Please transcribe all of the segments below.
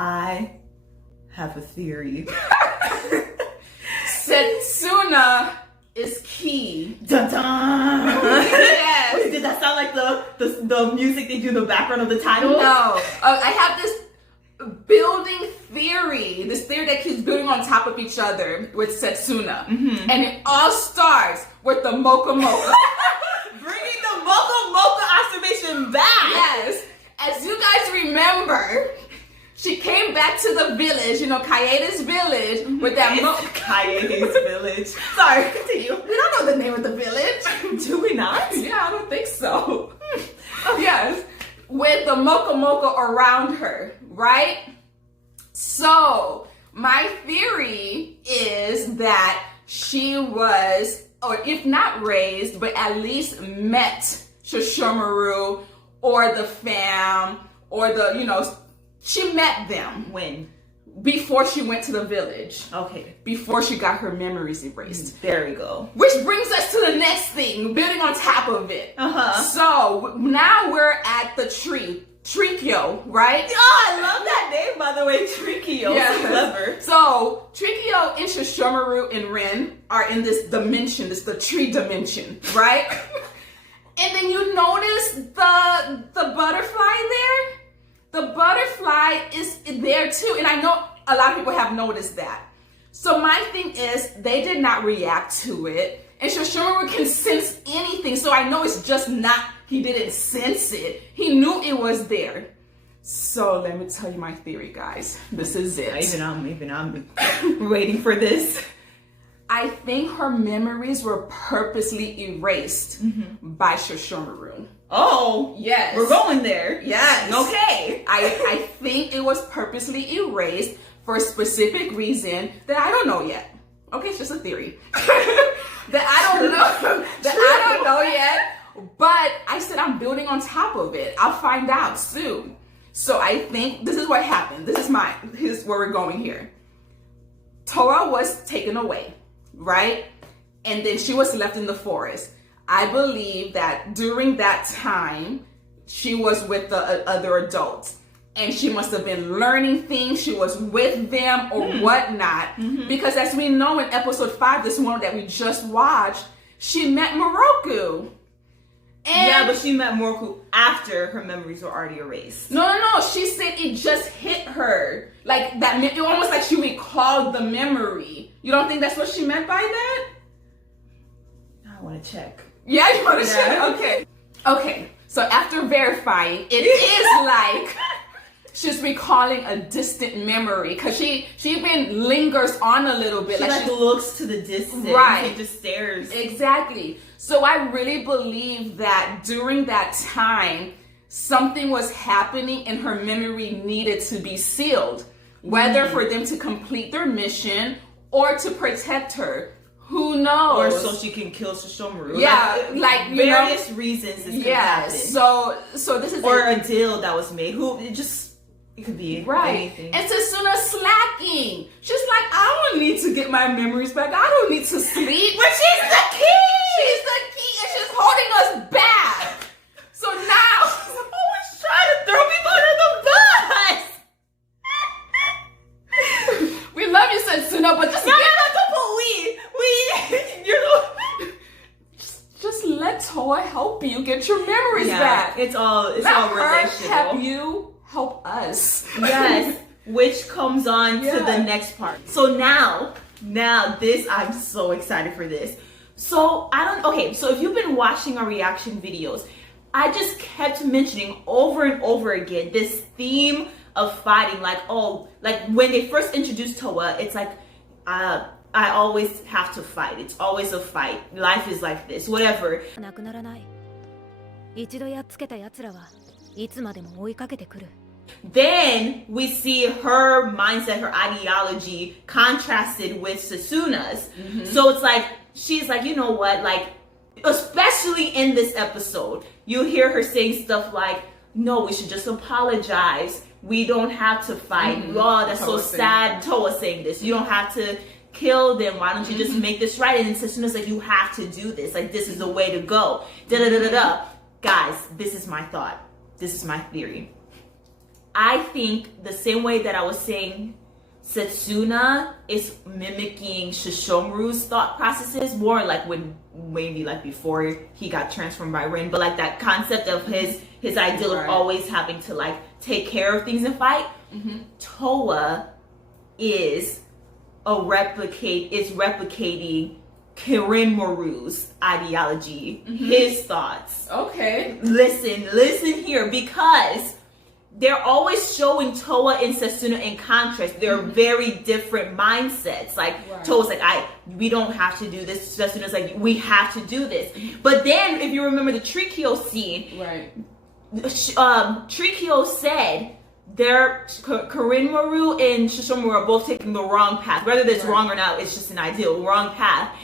I have a theory. Setsuna is key. Dun dun! Yes. Wait, did that sound like the music they do in the background of the title? No. I have this building theory, this theory that keeps building on top of each other with Setsuna. Mm-hmm. And it all starts with the mokomoko. Bringing the mokomoko observation back! Yes. As you guys remember, she came back to the village, Kaede's village, with that Kaede's village. Sorry, continue. We don't know the name of the village. Do we not? Yeah, I don't think so. Yes. With the mokomoko around her, right? So, my theory is that she was, or if not raised, but at least met Sesshomaru or the fam or she met them. When? Before she went to the village. Okay. Before she got her memories erased. There we go. Which brings us to the next thing, building on top of it. Uh-huh. So now we're at the tree. Trikyo, right? Oh, I love that name, by the way. Trikyo. Yeah. So clever. So Trikyo and Sesshomaru and Rin are in this dimension, the tree dimension, right? And then you notice the butterfly there? The butterfly is there too. And I know a lot of people have noticed that. So my thing is, they did not react to it. And Sesshomaru can sense anything. So I know it's just not, he didn't sense it. He knew it was there. So let me tell you my theory, guys. This is it. Even I'm waiting for this. I think her memories were purposely erased by Sesshomaru. Oh, yes. We're going there. Yes. Okay. I think it was purposely erased for a specific reason that I don't know yet. Okay, it's just a theory. that I don't know yet. But I said I'm building on top of it. I'll find out soon. So I think this is what happened. Here's where we're going here. Towa was taken away, right? And then she was left in the forest. I believe that during that time, she was with the other adults. And she must have been learning things. She was with them or whatnot. Because as we know in episode 5, this one that we just watched, she met Miroku. And yeah, but she met Moroku after her memories were already erased. No. She said it just hit her. Like that, it almost like she recalled the memory. You don't think that's what she meant by that? I want to check. Yeah, you want to check? Okay. So after verifying, it is like she's recalling a distant memory because she even lingers on a little bit. She looks to the distance. Right. And just stares. Exactly. So I really believe that during that time, something was happening and her memory needed to be sealed. Whether for them to complete their mission or to protect her. Who knows? Or so she can kill Sesshomaru. Yeah, like various reasons this could happen. So this is or a deal that was made. It could be anything. And Setsuna's slacking. She's like, I don't need to get my memories back. I don't need to sleep. But she's the key. She's the key, and she's holding us back. So now she's always trying to throw people under the bus. We love you, Setsuna, but just just let Towa help you get your memories back. It's all let relational. Help you help us. Yes, which comes on to the next part. So now this, I'm so excited for this. So so if you've been watching our reaction videos, I just kept mentioning over and over again this theme of fighting. Like when they first introduced Towa, it's like, I always have to fight. It's always a fight. Life is like this, whatever. Then we see her mindset, her ideology contrasted with Setsuna's. So it's like, she's like, you know what, like, especially in this episode, you hear her saying stuff like, no, we should just apologize. We don't have to fight. Oh, that's so sad. Towa saying this. You don't have to kill them. Why don't you just make this right? And then Setsuna's like, you have to do this. Like, this is the way to go. Da-da-da-da-da. Guys, this is my thought. This is my theory. I think the same way that I was saying Setsuna is mimicking Sesshomaru's thought processes more like when maybe like before he got transformed by Rin, but like that concept of his ideal of always having to like take care of things and fight. Towa is replicating Kirinmaru's ideology, his thoughts. Okay. Listen here, because they're always showing Towa and Setsuna in contrast. They're very different mindsets. Like Towa's like, we don't have to do this. Setsuna's like, we have to do this. But then, if you remember the Trikyo scene, Trikyo said Kirinmaru and Sesshomaru are both taking the wrong path. Whether it's wrong or not, it's just an ideal wrong path.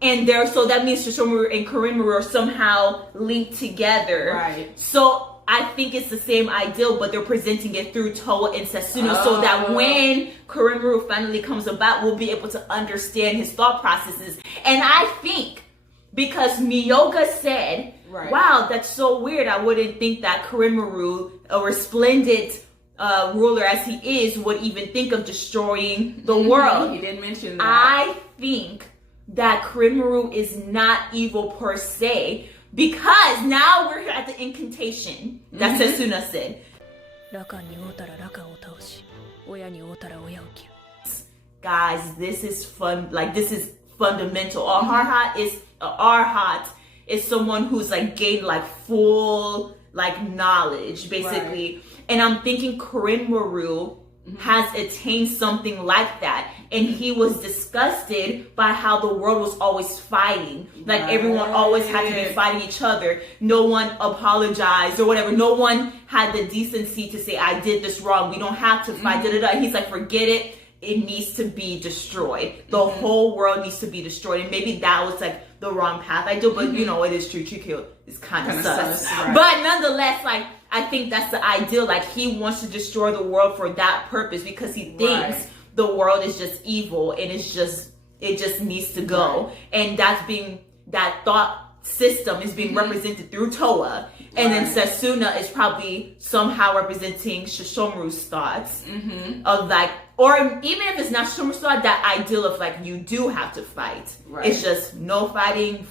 And so that means Sesshomaru and Kirinmaru are somehow linked together. Right. So I think it's the same ideal, but they're presenting it through Towa and Setsuna so that when Kirinmaru finally comes about, we'll be able to understand his thought processes. And I think because Miyoga said, wow, that's so weird. I wouldn't think that Kirinmaru, a resplendent ruler as he is, would even think of destroying the world. He didn't mention that. I think that Kirinmaru is not evil per se, because now we're here at the incantation that Setsuna said. Guys, this is fun. Like, this is fundamental. Arhat is someone who's like gained like full like knowledge, basically. And I'm thinking Kirinmaru has attained something like that, and he was disgusted by how the world was always fighting. Like everyone always had to be fighting each other. No one apologized or whatever. No one had the decency to say, I did this wrong, we don't have to fight. And he's like, forget it, it needs to be destroyed. The whole world needs to be destroyed. And maybe that was like the wrong path I do, but you know, it is true. Trikyo is kind of sus. But nonetheless, like, I think that's the ideal. Like, he wants to destroy the world for that purpose because he thinks the world is just evil and it just needs to go. And that thought system is being represented through Towa. And then Setsuna is probably somehow representing Sesshomaru's thoughts of like, or even if it's not Sesshomaru's thought, that ideal of like, you do have to fight. It's just no fighting.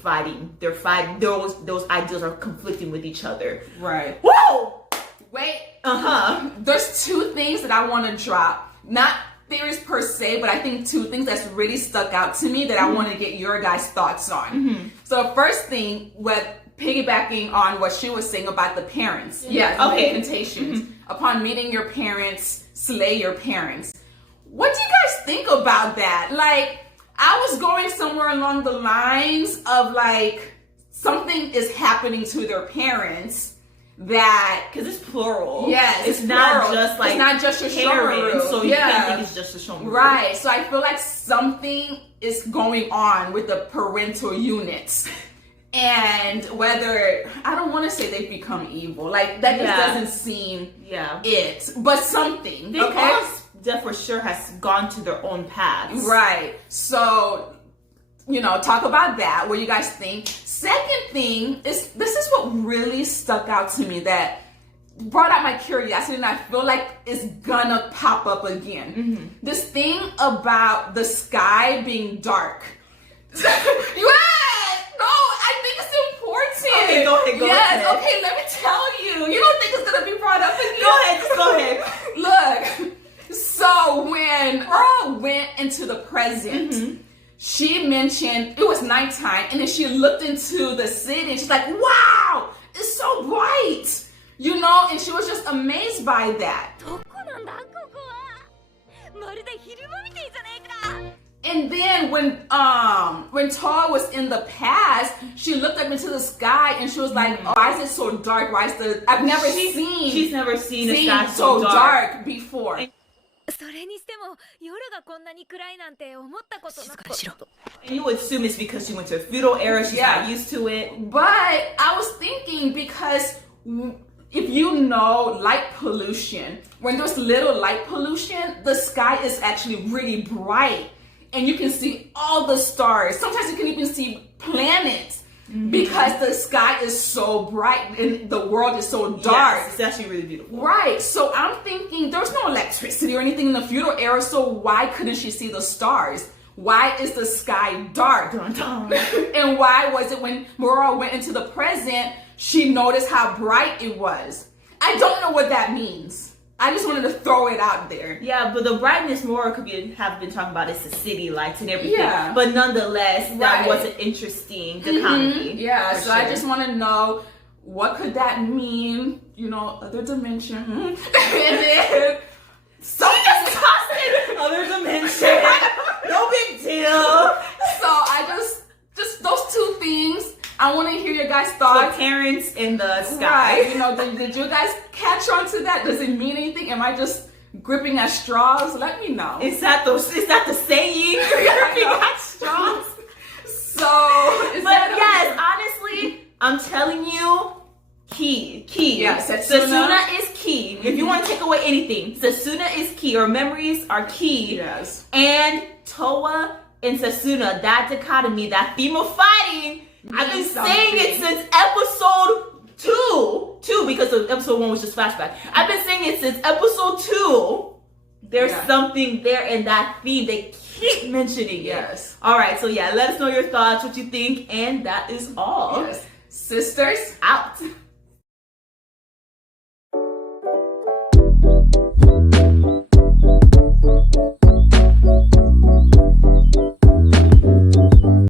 They're fighting. Those ideals are conflicting with each other. Whoa! Wait. There's two things that I want to drop. Not theories per se, but I think two things that's really stuck out to me that I want to get your guys' thoughts on. So the first thing, piggybacking on what she was saying about the parents. Incantations. Upon meeting your parents, slay your parents. What do you guys think about that? Like, I was going somewhere along the lines of like, something is happening to their parents that, because it's plural. Yes, it's not just like, it's not just Sesshomaru. So you can't think it's just Sesshomaru. Right. So I feel like something is going on with the parental units. And whether, I don't want to say they've become evil. Like, that just doesn't seem it. But something. They all for sure has gone to their own paths. Right. So, you know, talk about that. What do you guys think? Second thing is, this is what really stuck out to me that brought out my curiosity, and I feel like it's gonna pop up again. This thing about the sky being dark. I think it's important. Okay, go ahead. Yes, okay, let me tell you. You don't think it's gonna be brought up again? Go ahead. Look, so when Earl went into the present, she mentioned it was nighttime, and then she looked into the city, and she's like, wow, it's so bright. You know, and she was just amazed by that. And then when Towa was in the past, she looked up into the sky and she was like, oh, why is it so dark? Why is I've never seen the sky so dark before. And you would assume it's because she went to a feudal era, she's not used to it. But I was thinking, because if you know light pollution, when there's little light pollution, the sky is actually really bright. And you can see all the stars. Sometimes you can even see planets. because the sky is so bright and the world is so dark. Yes, it's actually really beautiful. Right. So I'm thinking there's no electricity or anything in the feudal era, so why couldn't she see the stars? Why is the sky dark? Dun, dun. And why was it when Moroha went into the present, she noticed how bright it was? I don't know what that means. I just wanted to throw it out there. Yeah, but the brightness more could have been talking about is the city lights and everything. Yeah. But nonetheless, that Right. was an interesting dichotomy. Yeah, for so I sure. just want to know what could that mean? You know, other dimension. And then Just toss it other dimension. No big deal. so I just those two things. I want to hear your guys' The thoughts. parents in the sky. Right. You know, did you guys catch on to that? Does it mean anything? Am I just gripping at straws? Let me know. Is that the saying? Gripping at straws. So, But yes, honestly, I'm telling you, key. Yeah, Setsuna. Setsuna is key. If you want to take away anything, Setsuna is key. Or memories are key. Yes. And Towa and Setsuna, that dichotomy, that theme of fighting, I've been saying it since episode 2, because episode 1 was just flashback. I've been saying it since episode 2. There's something there in that theme. They keep mentioning it. Yes. All right, so yeah, let us know your thoughts, what you think, and that is all. Yes. Sisters, Out.